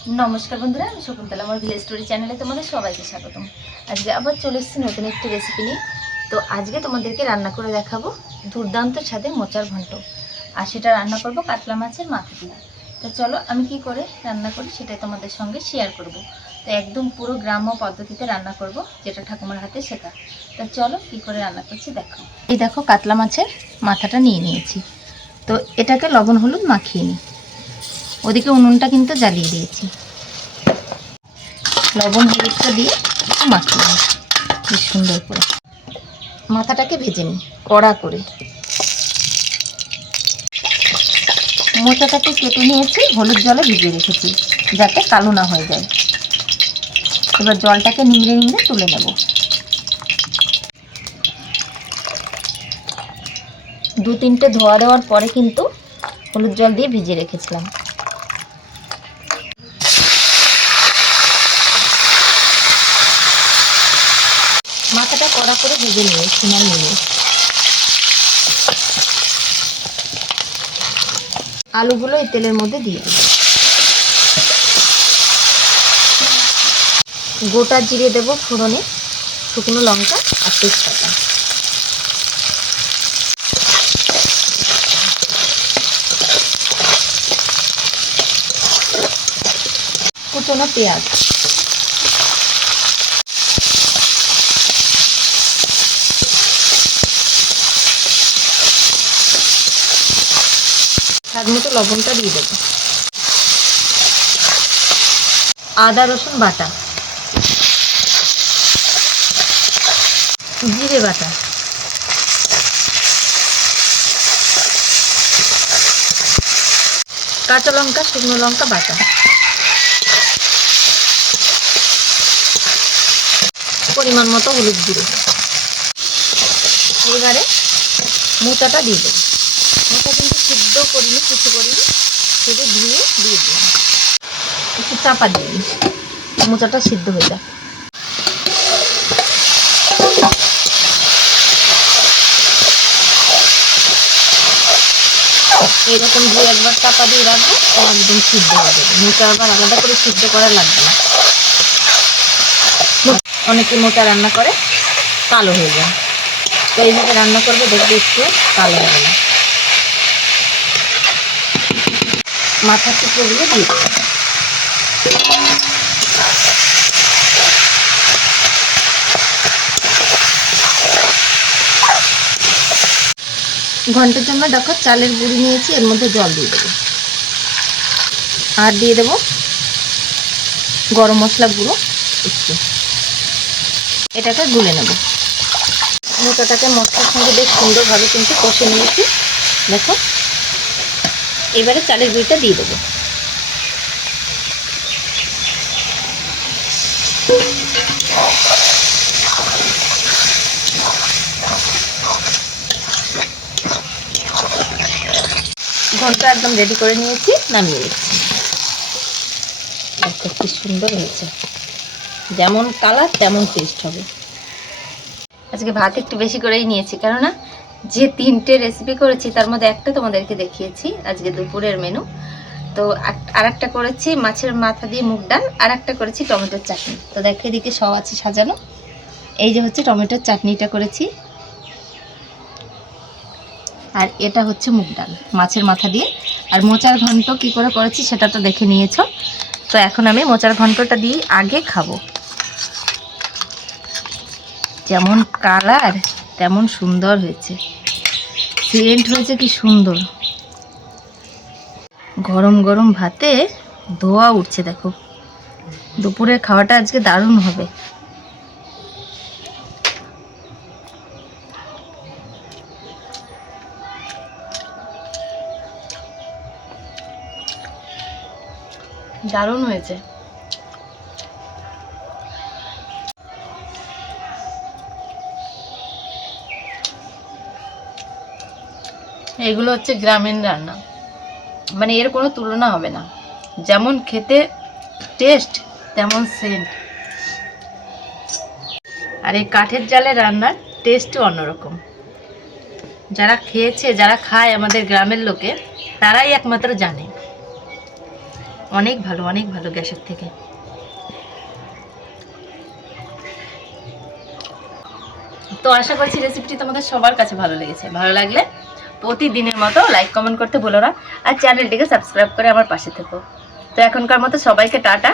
নমস্কার বন্ধুরা, আমি শকুন্তলা আমার ভিলেজ স্টোরি চ্যানেলে তোমাদের সবাইকে স্বাগতম। আজকে আবার চলে এসেছি নতুন একটি রেসিপি নিয়ে। তো আজকে তোমাদেরকে রান্না করে দেখাবো দুর্দান্ত স্বাদে মোচার ঘন্ট। আর সেটা রান্না করব কাতলা মাছের মাথা দিয়ে তো চলো আমি কি করে রান্না করি সেটাই তোমাদের সঙ্গে শেয়ার করব। তো একদম পুরো গ্রাম্য পদ্ধতিতে রান্না করব, যেটা ঠাকুমার হাতে শেখা তো চলো কি করে রান্না করছি দেখো। এই দেখো কাতলা মাছের মাথাটা নিয়ে নিয়েছি। তো এটাকে লবণ হলুদ মাখিয়ে নিই। ওদিকে উনুনটা কিন্তু জ্বালিয়ে দিয়েছি। লবণ হলুদটা দিয়ে একটু মাখিয়ে নিই। বেশ সুন্দর করে। মাথাটাকে ভেজে নিই, কড়া করে। মোচাটাকে কেটে নিয়েছি, হলুদ জলে ভিজিয়ে রেখেছি, যাতে কালো না হয়ে যায়। এবার জলটাকে নিংড়ে নিংড়ে তুলে নেব। দু তিনটে ধোয়া দেওয়ার পরে কিন্তু হলুদ জল দিয়ে ভিজিয়ে রেখেছিলাম। মাথাটা কড়া করে ভেজে নিয়েছি না নিয়ে। আলুগুলো এই তেলের মধ্যে দিয়ে দেবো। গোটা জিরে দেবো ফোড়নে, শুকনো লঙ্কা আর তেজপাতা। কুচনো পেঁয়াজ। স্বাদ মতো লবণটা দিয়ে দেবো। আদা, রসুন বাটা। জিরে বাটা। কাঁচা লঙ্কা, শুকনো লঙ্কা, বাটা। পরিমাণ মতো হলুদ গুঁড়ো। এবারে মোচাটা দিয়ে দেবো। মোচা কিন্তু সিদ্ধ করিনি কিছু করিনি। শুধু ধুয়ে দিয়ে দিলাম। একটু চাপা দিয়ে দিই। মোচাটা সিদ্ধ হয়ে যায় এইরকম দু একবার চাপা দিয়ে রাখব একদম সিদ্ধ হয়ে যাবে। মোচা আবার আলাদা করে সিদ্ধ করা লাগবে না। অনেকে মোচা রান্না করে, কালো হয়ে যায়। তো এইভাবে রান্না করবে, দেখবে একটু কালো হবে না। মাথার টুকরোগুলো দিয়ে দেবো। ঘণ্টার জন্য দেখো চালের গুঁড়ি নিয়েছি, এর মধ্যে জল দিয়ে দেবো। আর দিয়ে দেবো গরম মশলা গুঁড়ো একটু। এটাকে গুলে নেব। মোটাটাকে মশলার সঙ্গে বেশ সুন্দরভাবে কিন্তু কষে নিয়েছি। দেখো এবারে চালের গুঁড়িটা দিয়ে দেবো। ঘণ্টা একদম রেডি করে নিয়েছি, নামিয়ে দিচ্ছি দেখো কি সুন্দর হয়েছে। যেমন কালার তেমন টেস্ট হবে। আজকে ভাত একটু বেশি করেই নিয়েছি, কেননা যে তিনটে রেসিপি করেছি, তার মধ্যে একটা তোমাদেরকে দেখিয়েছি আজকে দুপুরের মেনু তো আর একটা করেছি মাছের মাথা দিয়ে মুগ ডাল আর একটা করেছি টমেটোর চাটনি। তো দেখো এদিকে সব আছে সাজানো। এই যে হচ্ছে টমেটোর চাটনিটা করেছি। আর এটা হচ্ছে মুগ ডাল, মাছের মাথা দিয়ে। আর মোচার ঘন্ট কি করে করেছি সেটা তো দেখে নিয়েছো। তো এখন আমি মোচার ঘন্টটা দিয়ে আগে খাব। যেমন কালার। তেমন সুন্দর হয়েছে। সেন্ট হয়েছে কি সুন্দর। গরম গরম ভাতে ধোয়া উঠছে, দেখো। দুপুরের খাওয়াটা আজকে দারুণ হবে। দারুণ হয়েছে। এগুলো হচ্ছে গ্রামীণ রান্না। মানে এর কোনো তুলনা হবে না। যেমন খেতে টেস্ট তেমন সেন্ট আর এই কাঠের জালে রান্নার টেস্টও অন্যরকম। যারা খেয়েছে, যারা খায় আমাদের গ্রামের লোকে, তারাই একমাত্র জানে। অনেক ভালো অনেক ভালো গ্যাসের থেকে। তো আশা করছি রেসিপিটি তোমাদের সবার কাছে ভালো লেগেছে। ভালো লাগলে প্রতিদিনের মতো লাইক কমেন্ট করতে বলো না। আর চ্যানেলটিকে সাবস্ক্রাইব করে আমার পাশে থেকো। তো এখনকার মতো সবাইকে টাটা।